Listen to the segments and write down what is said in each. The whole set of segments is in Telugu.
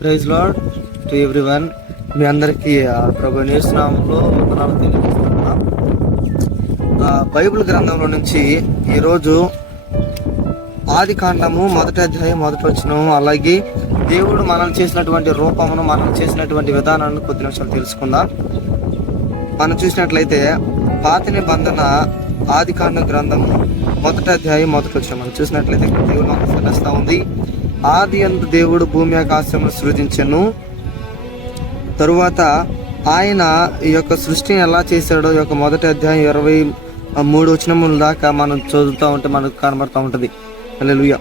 Praise lord to every one మీ అందరికీ ప్రభు నేర్చునామంలో వందనాలు తెలియజేస్తున్నాం బైబిల్ గ్రంథంలో నుంచి ఈరోజు ఆది కాండము మొదటి అధ్యాయం మొదటి వచ్చినము అలాగే దేవుడు మనం చేసినటువంటి రూపమును మనం చేసినటువంటి విధానాన్ని కొద్ది నిమిషాలు తెలుసుకుందాం. మనం చూసినట్లయితే పాత నిబంధన ఆది కాండ గ్రంథము మొదటి అధ్యాయం మొదటి వచ్చిన మనం చూసినట్లయితే దేవుడు మనకు తెలుస్తా ఉంది. ఆది అందు దేవుడు భూమి ఆకాశమును సృజించెను. తరువాత ఆయన ఈ యొక్క సృష్టిని ఎలా చేశాడో ఈ యొక్క మొదటి అధ్యాయం ఇరవై మూడు వచనముల దాకా మనం చదువుతూ ఉంటే మనకు కనబడుతూ ఉంటుంది. హల్లెలూయా.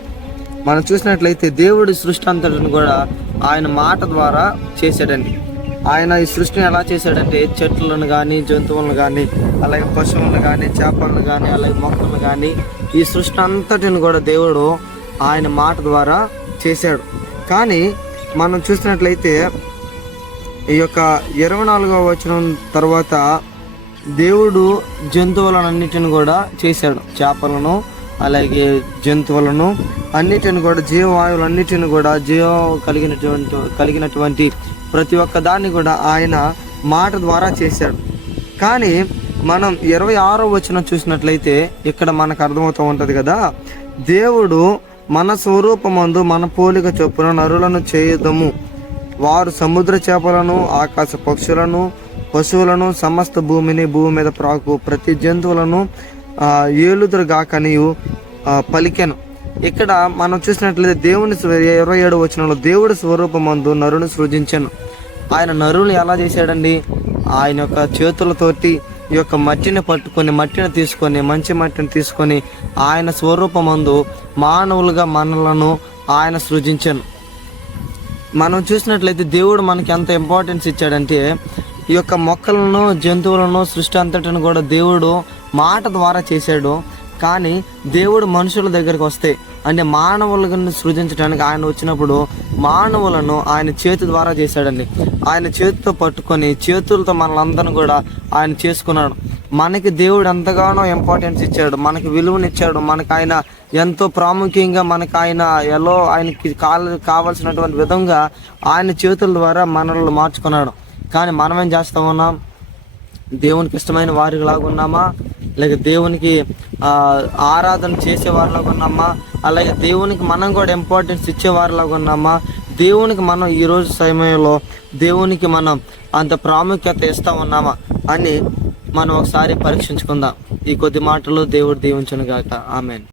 మనం చూసినట్లయితే దేవుడి సృష్టి అంతటిని కూడా ఆయన మాట ద్వారా చేశాడండి. ఆయన ఈ సృష్టిని ఎలా చేశాడంటే చెట్లను కానీ జంతువులను కానీ అలాగే పశువులను కానీ చేపలను కానీ అలాగే మొక్కలను కానీ ఈ సృష్టి అంతటిని కూడా దేవుడు ఆయన మాట ద్వారా చేశాడు. కానీ మనం చూసినట్లయితే ఈ యొక్క ఇరవై నాలుగవ వచనం తర్వాత దేవుడు జంతువులన్నిటిని కూడా చేశాడు. చేపలను అలాగే జంతువులను అన్నిటిని కూడా జీవవాయువులన్నిటిని కూడా జీవం కలిగినటువంటి కలిగినటువంటి ప్రతి ఒక్క దాన్ని కూడా ఆయన మాట ద్వారా చేశాడు. కానీ మనం ఇరవై ఆరో వచనం చూసినట్లయితే ఇక్కడ మనకు అర్థమవుతూ ఉంటుంది కదా దేవుడు మన స్వరూపమందు మన పోలిక చొప్పున నరులను చేయుదము. వారు సముద్ర చేపలను ఆకాశ పక్షులను పశువులను సమస్త భూమిని భూమి మీద ప్రాకు ప్రతి జంతువులను ఆ, ఏలుదురుగాకనియు పలికెను. ఇక్కడ మనం చూసినట్లయితే దేవుని ఇరవై ఏడు వచనంలో దేవుడి స్వరూపమందు నరుని సృజించాను. ఆయన నరుని ఎలా చేశాడండి? ఆయన యొక్క చేతులతోటి ఈ యొక్క మట్టిని పట్టుకొని మట్టిని తీసుకొని మంచి మట్టిని తీసుకొని ఆయన స్వరూపమందు మానవులుగా మనలను ఆయన సృజించాను. మనం చూసినట్లయితే దేవుడు మనకి ఎంత ఇంపార్టెన్స్ ఇచ్చాడంటే ఈ యొక్క మొక్కలను జంతువులను సృష్టి అంతటిని కూడా దేవుడు మాట ద్వారా చేశాడు. కానీ దేవుడు మనుషుల దగ్గరికి వస్తే అంటే మానవులను సృజించడానికి ఆయన వచ్చినప్పుడు మానవులను ఆయన చేతి ద్వారా చేశాడండి. ఆయన చేతితో పట్టుకొని చేతులతో మనలందరం కూడా ఆయన చేసుకున్నాడు. మనకి దేవుడు ఎంతగానో ఇంపార్టెన్స్ ఇచ్చాడు మనకి విలువనిచ్చాడు మనకు ఆయన ఎంతో ప్రాముఖ్యంగా మనకు ఆయన ఎలా ఆయనకి కాల కావాల్సినటువంటి విధంగా ఆయన చేతుల ద్వారా మనల్ని మార్చుకున్నాడు. కానీ మనం ఏం దేవునికి ఇష్టమైన వారికి లాగా ఉన్నామా? లేక దేవునికి ఆరాధన చేసేవారిలాగా ఉన్నామా? అలాగే దేవునికి మనం కూడా ఇంపార్టెన్స్ ఇచ్చేవారిలాగా ఉన్నామా? దేవునికి మనం ఈరోజు సమయంలో దేవునికి మనం అంత ప్రాముఖ్యత ఇస్తా ఉన్నామా అని మనం ఒకసారి పరీక్షించుకుందాం. ఈ కొద్ది మాటలు దేవుడు దీవించను గాక ఆమెన్.